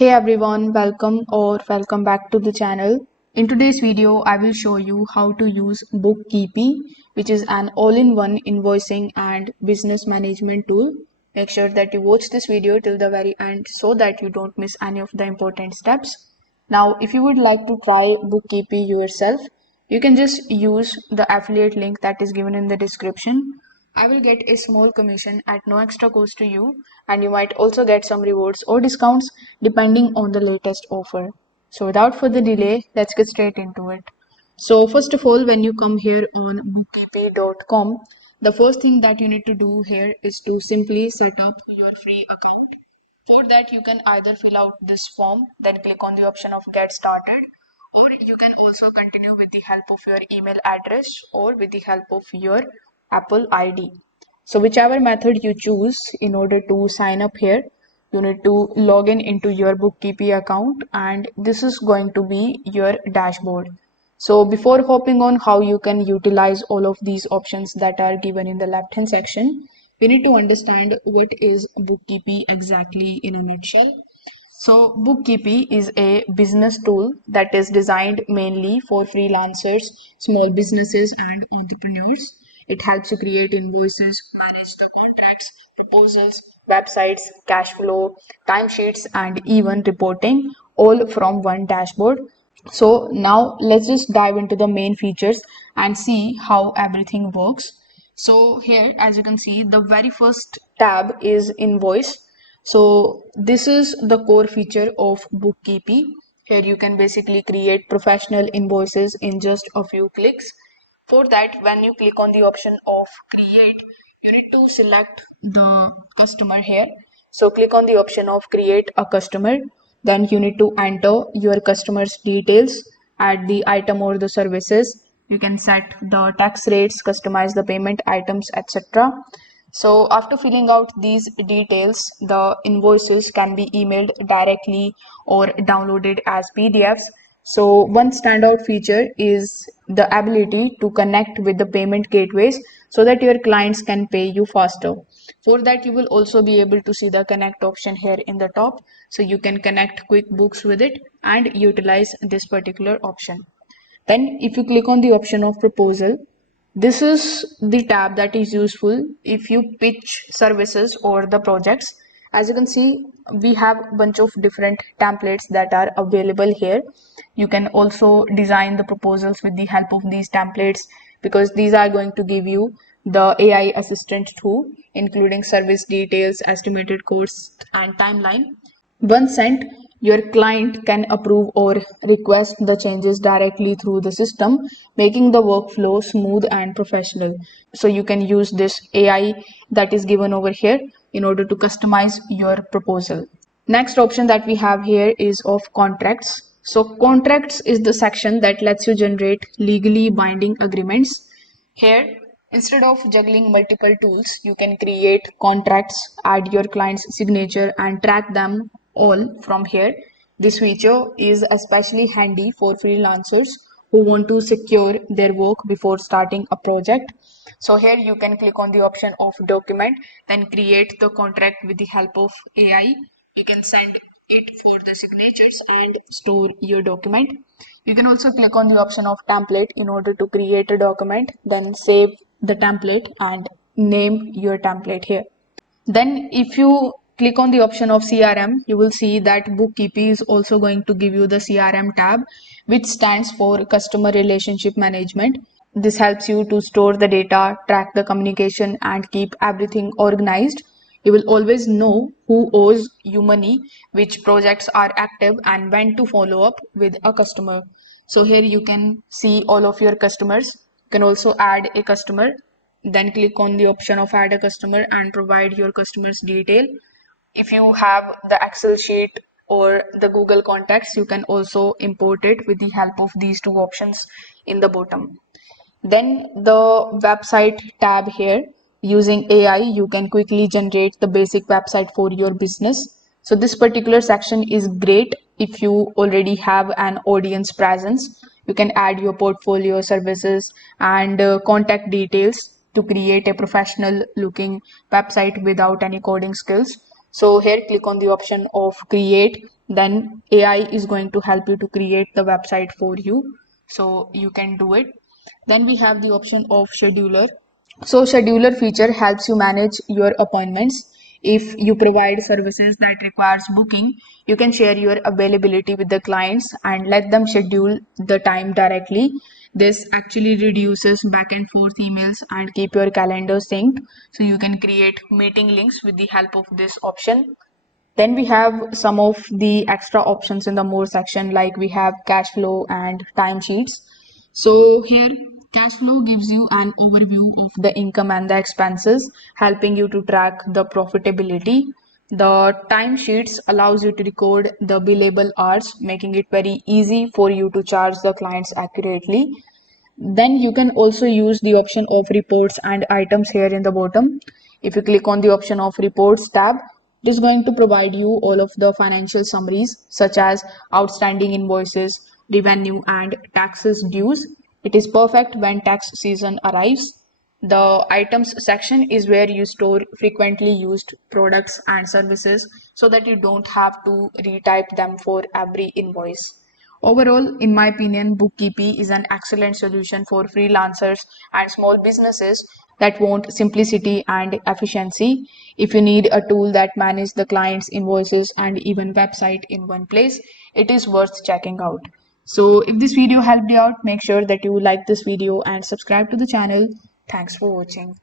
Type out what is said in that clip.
Hey everyone, welcome back to the channel. In today's video, I will show you how to use Bookipi, which is an all-in-one invoicing and business management tool. Make sure that you watch this video till the very end so that you don't miss any of the important steps. Now, if you would like to try Bookipi yourself, you can just use the affiliate link that is given in the description. I will get a small commission at no extra cost to you, and you might also get some rewards or discounts depending on the latest offer. So, without further delay, let's get straight into it. So, first of all, when you come here on bookipi.com, the first thing that you need to do here is to simply set up your free account. For that, you can either fill out this form, then click on the option of get started, or you can also continue with the help of your email address or with the help of your Apple ID. So whichever method you choose, in order to sign up here, you need to log in into your Bookipi account, and this is going to be your dashboard. So before hopping on how you can utilize all of these options that are given in the left hand section, we need to understand what is Bookipi exactly in a nutshell. So, Bookipi is a business tool that is designed mainly for freelancers, small businesses, and entrepreneurs. It helps you create invoices, manage the contracts, proposals, websites, cash flow, timesheets, and even reporting, all from one dashboard. So, now let's just dive into the main features and see how everything works. So, here, as you can see, the very first tab is invoice. So this is the core feature of Bookipi. Here you can basically create professional invoices in just a few clicks. For that, when you click on the option of create, you need to select the customer here. So click on the option of create a customer. Then you need to enter your customer's details, add the item or the services. You can set the tax rates, customize the payment items, etc. So after filling out these details, the invoices can be emailed directly or downloaded as PDFs. So one standout feature is the ability to connect with the payment gateways so that your clients can pay you faster. For that, you will also be able to see the connect option here in the top. So you can connect QuickBooks with it and utilize this particular option. Then if you click on the option of proposal, this is the tab that is useful if you pitch services or the projects. As you can see, we have a bunch of different templates that are available here. You can also design the proposals with the help of these templates, because these are going to give you the AI assistant too, including service details, estimated costs, and timeline. Once sent, your client can approve or request the changes directly through the system, making the workflow smooth and professional. So you can use this AI that is given over here in order to customize your proposal. Next option that we have here is of contracts. So contracts is the section that lets you generate legally binding agreements. Here, instead of juggling multiple tools, you can create contracts, add your client's signature, and track them all from here. This feature is especially handy for freelancers who want to secure their work before starting a project. So here you can click on the option of document, then create the contract with the help of AI. You can send it for the signatures and store your document. You can also click on the option of template in order to create a document, then save the template and name your template here. Then if you click on the option of CRM, you will see that Bookipi is also going to give you the CRM tab, which stands for Customer Relationship Management. This helps you to store the data, track the communication, and keep everything organized. You will always know who owes you money, which projects are active, and when to follow up with a customer. So here you can see all of your customers. You can also add a customer, then click on the option of add a customer and provide your customer's detail. If you have the Excel sheet or the Google contacts, you can also import it with the help of these two options in the bottom. Then the website tab here, using AI, you can quickly generate the basic website for your business. So this particular section is great if you already have an audience presence. You can add your portfolio, services, and contact details to create a professional looking website without any coding skills. So here click on the option of create, then AI is going to help you to create the website for you, so you can do it. Then we have the option of scheduler. So scheduler feature helps you manage your appointments. If you provide services that requires booking, you can share your availability with the clients and let them schedule the time directly. This actually reduces back and forth emails and keep your calendar synced. So you can create meeting links with the help of this option. Then we have some of the extra options in the more section, like we have cash flow and timesheets. So here, cash flow gives you an overview of the income and the expenses, helping you to track the profitability. The timesheets allows you to record the billable hours, making it very easy for you to charge the clients accurately. Then you can also use the option of reports and items here in the bottom. If you click on the option of reports tab, it is going to provide you all of the financial summaries such as outstanding invoices, revenue and taxes dues. It is perfect when tax season arrives. The items section is where you store frequently used products and services so that you don't have to retype them for every invoice. Overall, in my opinion, Bookipi is an excellent solution for freelancers and small businesses that want simplicity and efficiency. If you need a tool that manages the client's invoices and even website in one place, it is worth checking out. So if this video helped you out, make sure that you like this video and subscribe to the channel. Thanks for watching.